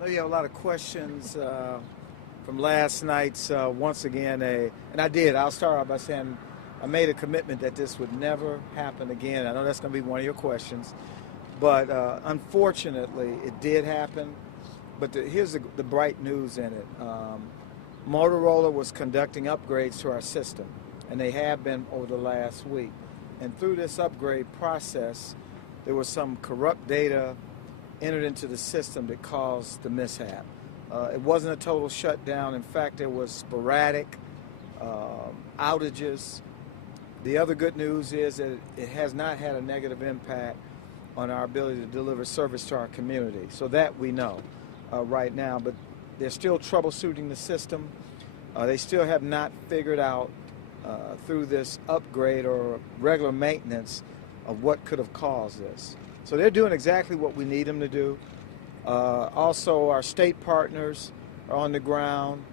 I know you have a lot of questions from last night's, once again, and I did. I'll start off by saying I made a commitment that this would never happen again. I know that's going to be one of your questions, but unfortunately, it did happen. But here's the bright news in it. Motorola was conducting upgrades to our system, and they have been over the last week. And through this upgrade process, there was some corrupt data entered into the system that caused the mishap. It wasn't a total shutdown. In fact, there was sporadic outages. The other good news is that it has not had a negative impact on our ability to deliver service to our community. So that we know right now. But they're still troubleshooting the system. They still have not figured out through this upgrade or regular maintenance of what could have caused this. So they're doing exactly what we need them to do. Also, our state partners are on the ground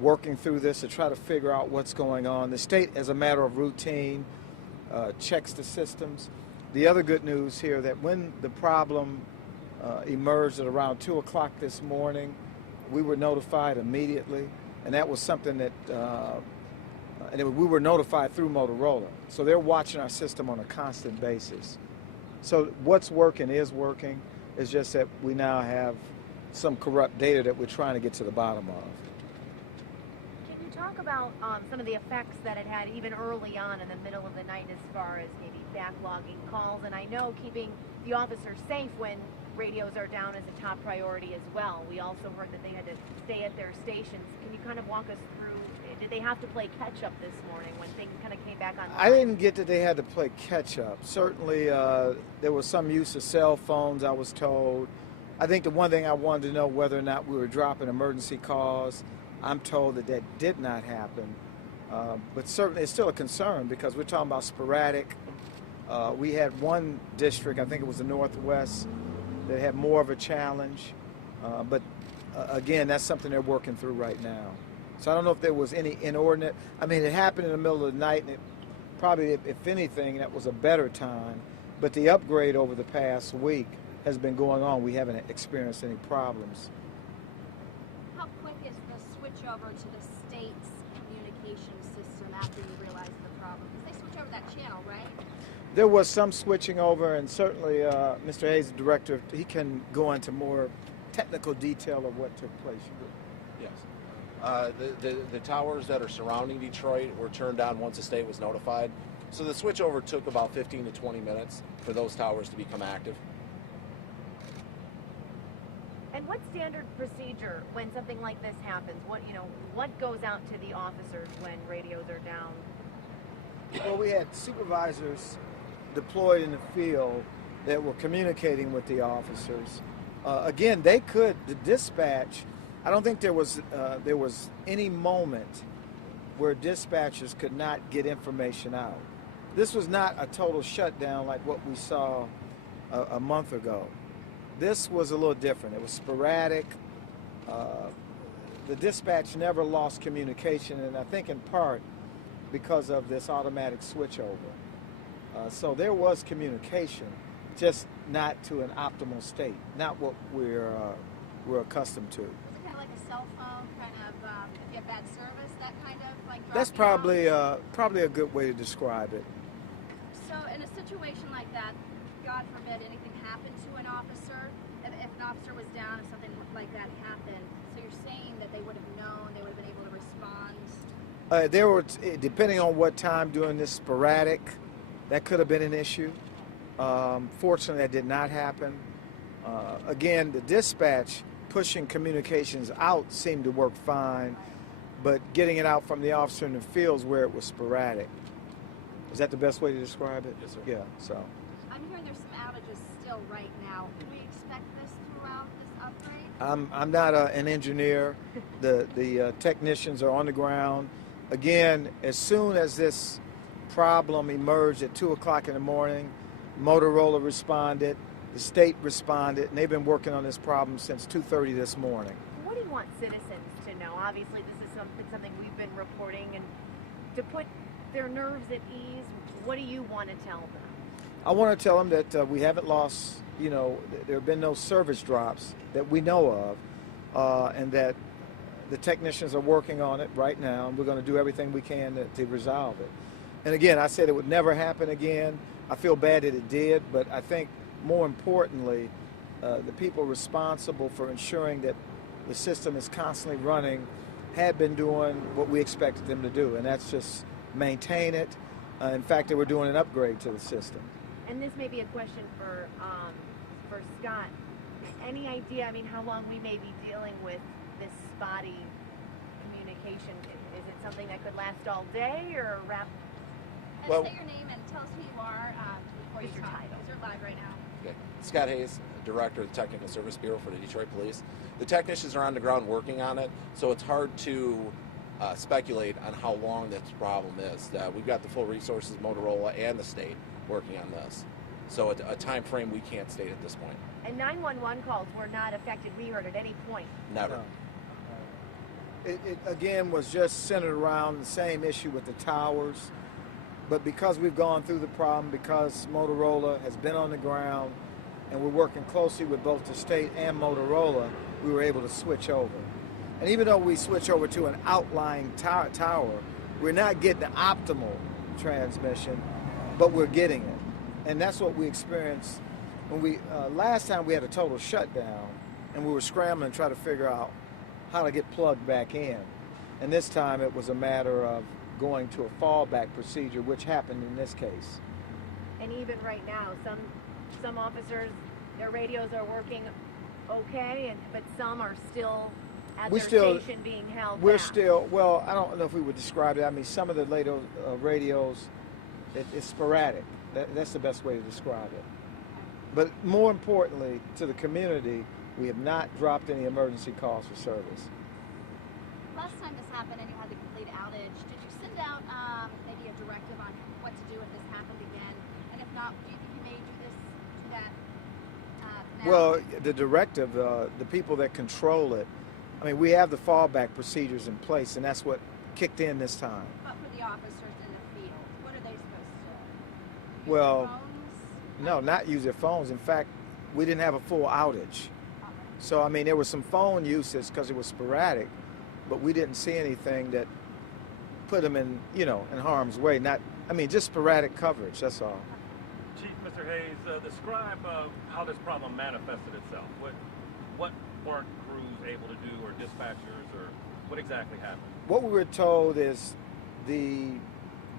working through this to try to figure out what's going on. The state, as a matter of routine, checks the systems. The other good news here that when the problem emerged at around 2 o'clock this morning, we were notified immediately, and that was something that we were notified through Motorola. So they're watching our system on a constant basis. So what's working is working. It's just that we now have some corrupt data that we're trying to get to the bottom of. Can you talk about some of the effects that it had even early on in the middle of the night as far as maybe backlogging calls? And I know keeping the officers safe when radios are down is a top priority as well. We also heard that they had to stay at their stations. Can you kind of walk us through, did they have to play catch up this morning when things kind of came back online? I didn't get that they had to play catch up. Certainly there was some use of cell phones, I was told. I think the one thing I wanted to know whether or not we were dropping emergency calls. I'm told that that did not happen. But certainly it's still a concern because we're talking about sporadic. We had one district, I think it was the Northwest, that had more of a challenge. But again, that's something they're working through right now. So I don't know if there was any inordinate. I mean, it happened in the middle of the night, and it probably, if anything, that was a better time. But the upgrade over the past week has been going on. We haven't experienced any problems. How quick is the switch over to the state's communication system after you realized the problem? Because they switch over that channel, right? There was some switching over, and certainly Mr. Hayes, the director, he can go into more technical detail of what took place. Yes. The towers that are surrounding Detroit were turned on once the state was notified. So the switchover took about 15 to 20 minutes for those towers to become active. And what's standard procedure when something like this happens? What goes out to the officers when radios are down? Well, we had supervisors deployed in the field that were communicating with the officers. Again, the dispatch, I don't think there was any moment where dispatchers could not get information out. This was not a total shutdown like what we saw a month ago. This was a little different. It was sporadic. The dispatch never lost communication, and I think in part because of this automatic switchover. So there was communication, just not to an optimal state, not what we're accustomed to. Is it kind of like a cell phone, kind of if you have bad service, that kind of like dropping That's probably a good way to describe it. So in a situation like that, God forbid anything happened to an officer, if an officer was down, if something like that happened, so you're saying that they would have known, they would have been able to respond? There were, depending on what time during this sporadic, that could have been an issue. Fortunately, that did not happen. Again, the dispatch pushing communications out seemed to work fine, but getting it out from the officer in the fields where it was sporadic. Is that the best way to describe it? Yes, sir. Yeah, so. I'm hearing there's some outages still right now. Can we expect this throughout this upgrade? I'm not an engineer. The technicians are on the ground. Again, as soon as this problem emerged at 2 o'clock in the morning, Motorola responded, the state responded, and they've been working on this problem since 2:30 this morning. What do you want citizens to know? Obviously, this is something we've been reporting, and to put their nerves at ease, what do you want to tell them? I want to tell them that we haven't lost, there have been no service drops that we know of, and that the technicians are working on it right now, and we're going to do everything we can to resolve it. And again, I said it would never happen again. I feel bad that it did, but I think more importantly, the people responsible for ensuring that the system is constantly running had been doing what we expected them to do, and that's just maintain it. In fact, they were doing an upgrade to the system. And this may be a question for Scott. Any idea, how long we may be dealing with this spotty communication? Is it something that could last all day or wrap? And Well, say your name and tell us who you are before you What's your talk. title? Because you're live right now. Okay. Scott Hayes, Director of the Technical Service Bureau for the Detroit Police. The technicians are on the ground working on it, so it's hard to speculate on how long this problem is. We've got the full resources, Motorola and the state, working on this. So a time frame we can't state at this point. And 911 calls were not affected, we heard, at any point. Never. No. It again was just centered around the same issue with the towers, but because we've gone through the problem, because Motorola has been on the ground, and we're working closely with both the state and Motorola, we were able to switch over. And even though we switch over to an outlying tower, we're not getting the optimal transmission, but we're getting it. And that's what we experienced when we, last time we had a total shutdown, and we were scrambling to try to figure out how to get plugged back in. And this time it was a matter of going to a fallback procedure, which happened in this case. And even right now, some officers, their radios are working okay, but some are still at their station being held We're down. still, well, I don't know if we would describe it. Some of the later radios, it's sporadic. That's the best way to describe it. But more importantly, to the community, we have not dropped any emergency calls for service. Last time this happened and you had the complete outage, did you send out maybe a directive on what to do if this happened again? And if not, do you think you may do that now? Well, the directive, the people that control it, we have the fallback procedures in place, and that's what kicked in this time. But for the officers in the field, what are they supposed to do? Use Well, their phones? no, not use their phones. In fact, we didn't have a full outage. So, there was some phone usage because it was sporadic, but we didn't see anything that put them in, in harm's way. Just sporadic coverage, that's all. Chief, Mr. Hayes, describe how this problem manifested itself. What weren't crews able to do, or dispatchers, or what exactly happened? What we were told is the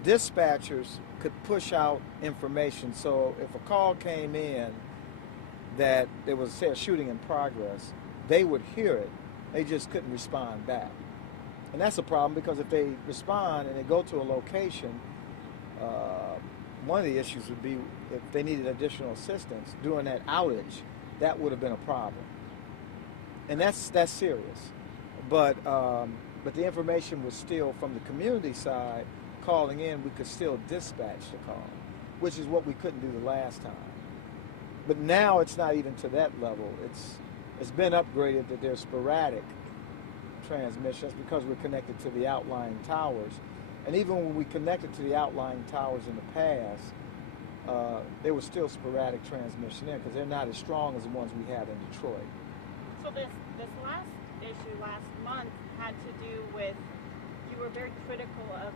dispatchers could push out information. So if a call came in that there was, say, a shooting in progress, they would hear it. They just couldn't respond back. And that's a problem, because if they respond and they go to a location, one of the issues would be if they needed additional assistance during that outage, that would have been a problem. And that's serious. But the information was still from the community side calling in. We could still dispatch the call, which is what we couldn't do the last time. But now it's not even to that level. It's been upgraded that there's sporadic transmissions because we're connected to the outlying towers. And even when we connected to the outlying towers in the past, there was still sporadic transmission there because they're not as strong as the ones we had in Detroit. So this last issue last month had to do with, you were very critical of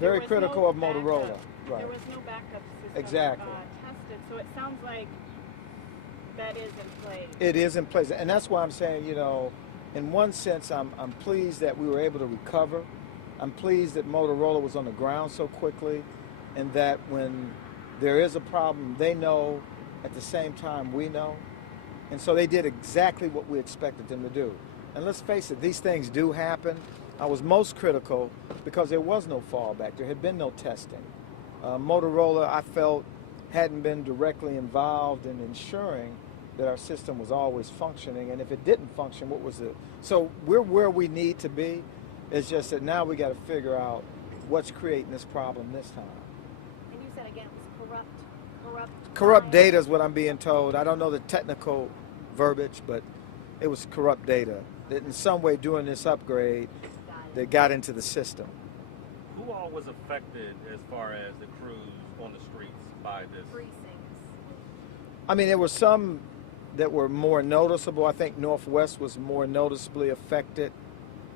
Very critical of Motorola. Right. There was no backup system Exactly. tested, so it sounds like that is in place. It is in place, and that's why I'm saying, in one sense, I'm pleased that we were able to recover. I'm pleased that Motorola was on the ground so quickly, and that when there is a problem, they know at the same time we know. And so they did exactly what we expected them to do. And let's face it, these things do happen. I was most critical because there was no fallback. There had been no testing. Motorola, I felt, hadn't been directly involved in ensuring that our system was always functioning. And if it didn't function, what was it? So we're where we need to be. It's just that now we got to figure out what's creating this problem this time. And you said again it was Corrupt data is what I'm being told. I don't know the technical verbiage, but it was corrupt data that in some way during this upgrade that got into the system. Who all was affected as far as the crews on the streets? by this? Precincts. I mean, there were some that were more noticeable. I think Northwest was more noticeably affected.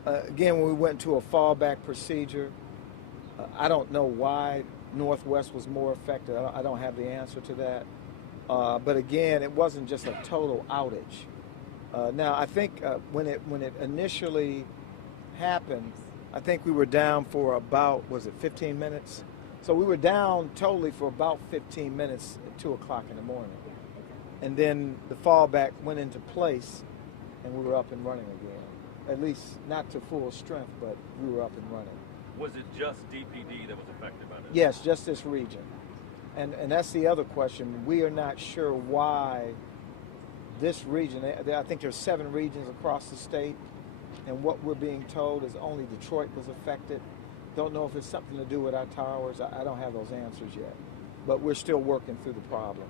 Again, when we went to a fallback procedure, I don't know why Northwest was more affected. I don't have the answer to that. But again, it wasn't just a total outage. Now, I think when it initially happened, I think we were down for about, was it 15 minutes? So we were down totally for about 15 minutes at 2 o'clock in the morning. And then the fallback went into place, and we were up and running again. At least not to full strength, but we were up and running. Was it just DPD that was affected by this? Yes, just this region. And that's the other question. We are not sure why this region, I think there's 7 regions across the state, and what we're being told is only Detroit was affected. Don't know if it's something to do with our towers. I don't have those answers yet. But we're still working through the problem.